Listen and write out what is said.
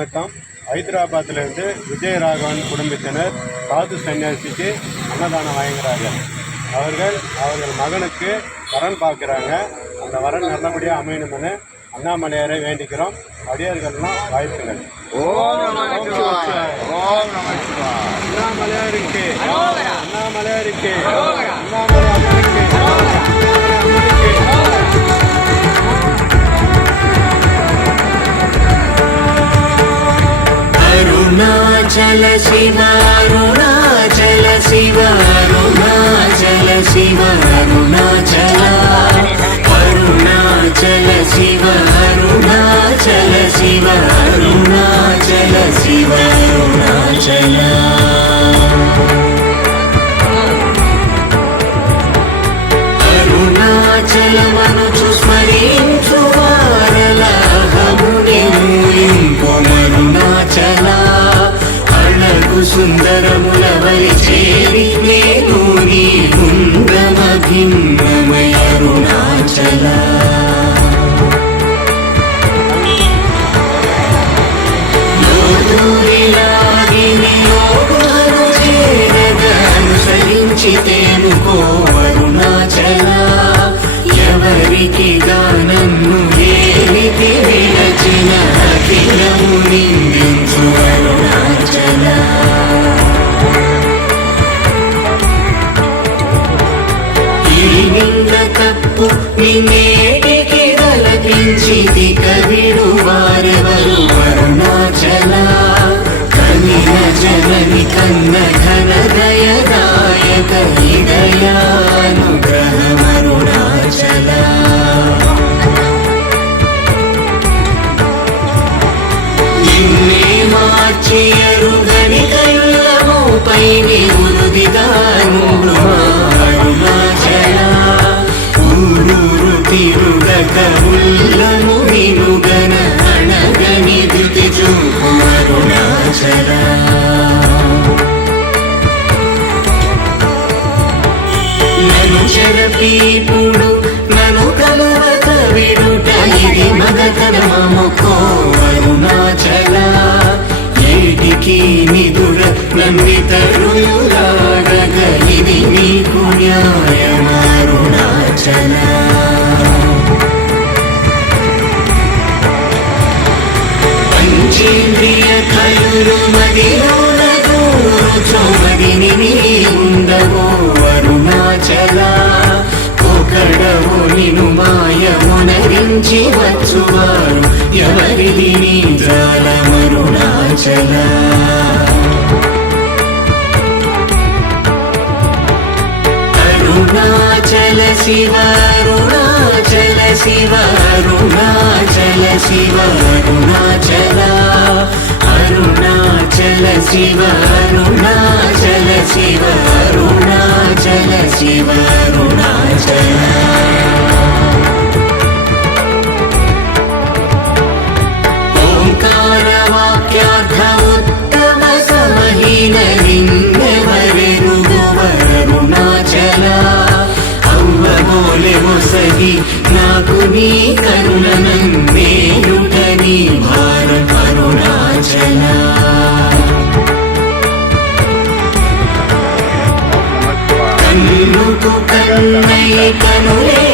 வணக்கம். ஹைதராபாத்திலிருந்து விஜயராகவன் குடும்பத்தினர் சாது சன்னியாசிக்கு அன்னதானம் வழங்குகிறார்கள். அவர்கள் மகனுக்கு வரன் பார்க்குறாங்க. அந்த வரன் நல்லபடியாக அமையணும்னு அண்ணாமலையாரை வேண்டிக்கிறோம். அடியார்கள்லாம் வாழ்த்துங்கள். அண்ணாமலையாருக்கு அண்ணாமலையாருக்கு அண்ணாமலையாருக்கு அருணாச்சல சிவ அருணாச்சல சிவ அருணாச்சல சிவ அருணாச்சல அருணாச்சல சிவ அருணாச்சல சிவ அருணாச்சல சிவ அருணாச்சல అరుణాచలమనుచు స్మరించు వారలాహమునింపొమరుణాచల అళగు సుందరముల వలి చేరి నేను నీ బృందమ భిన్నమయ అరుణాచల యోధురిలాగిని యోగులను చేరగ అనుసరించితేనుకో అరుణాచల ఎవరికి గానన్ను ఏలికి విరచిన అఖిలము నిందించు అరుణాచల ఈ నింద తప్పు నిన్నేటికి తలపించితి కవిడు వారెవరు అరుణాచల కనిన జనని కన్న ఘన దయదాయక హృదయానుగ్రహమరుణాచల నిన్నే మార్చి అరుగని కళ్ళముపై ఉరుదిగాను అరుణాచల ఊరూరు తిరుగక ఉల్లము వినుగన అణగని ధృతి చూపు అరుణాచల నను చెరపీపుడు నను కలవక విడుట ఇది మగతరమముకో అరుణాచల ఏటికి నిదుర నందితరులాడగ ఇది నీకు న్యాయం అరుణాచల పంచేంద్రియ కలురు మదిలోన చోమదిని నీ ఉండవో అరుణాచల ఒకడవో నిను మాయమునరించి వచ్చువారు ఎవరిది నీ జాలమరుణాచల అరుణాచల శివ అరుణాచల శివ అరుణాచల శివ అరుణాచల అరుణాచల శివ అరుణాచల శివ అరుణాచల శివ అరుణాచల ఓంకార వాక్యార్థ ఉత్తమ సమహీన నిన్నెవరెరుగవరుణాచల అవ్వబోలె మొసగి నాకు నీ కరుణనన్నేయుట నీ భారం అరుణాచల కన్నుకు కన్నై కనులే